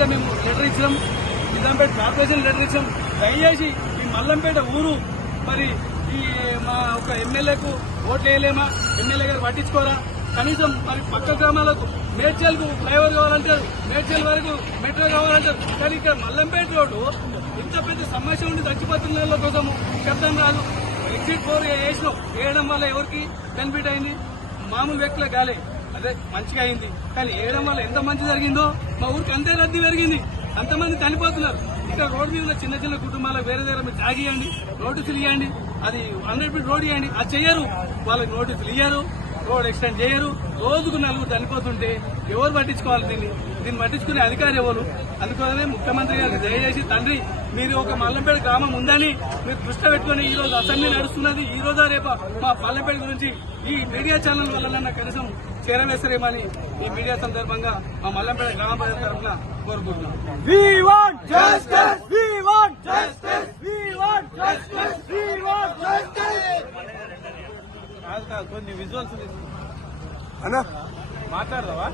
ఇక్కడ మేము లెటర్ ఇచ్చినాం, నిజాంపేట కార్పొరేషన్ లెటర్ ఇచ్చాం. దయచేసి ఈ మల్లంపేట ఊరు మరి ఈ మా ఒక ఎమ్మెల్యేకు ఓట్లు వేయలేమా, ఎమ్మెల్యే గారు పట్టించుకోరా, కనీసం మరి పక్క గ్రామాలకు మేడ్చల్కు ఫ్లైఓవర్ కావాలంటారు, మేడ్చల్ వరకు మెట్రో కావాలంటారు. కానీ ఇక్కడ మల్లంపేట రోడ్డు ఇంత పెద్ద సమస్య ఉండి చచ్చిపోతున్న వాళ్ళ కోసము శబ్దం రాదు. ఎగ్జిట్ 4 వేయడం వల్ల ఎవరికి బెనిఫిట్ అయింది? మామూలు వ్యక్తులకు కాలే, అదే మంచిగా అయింది. కానీ వేయడం వల్ల ఎంత మంచి జరిగిందో మా ఊరికి అంతే రద్దీ పెరిగింది, అంతమంది చనిపోతున్నారు. ఇక్కడ రోడ్డు మీద ఉన్న చిన్న చిన్న కుటుంబాలకు వేరే దగ్గర మీరు తాగియండి, నోటీసులు ఇవ్వండి, అది 100 ఫీట్ రోడ్ ఇవ్వండి, అది చెయ్యరు. వాళ్ళకి నోటీసులు ఇయ్యరు, రోడ్ ఎక్స్టెండ్ చేయరు. రోజుకు 4 చనిపోతుంటే ఎవరు పట్టించుకోవాలి? దీన్ని పట్టించుకునే అధికారి ఎవరు? అందుకోసమే ముఖ్యమంత్రి గారికి దయచేసి తండ్రి మీరు ఒక మల్లంపేట గ్రామం ఉందని మీరు దృష్టి పెట్టుకుని ఈ రోజు అసెంబ్లీ నడుస్తున్నది, ఈ రోజా రేపా మా మల్లంపేట గురించి ఈ మీడియా ఛానల్ వల్ల కనీసం చేరవేస్తారేమని ఈ మీడియా సందర్భంగా మా మల్లంపేట గ్రామ ప్రజల తరఫున కోరుకుంటున్నాం. కొన్ని విజువల్స్ మాట్లాడదావా?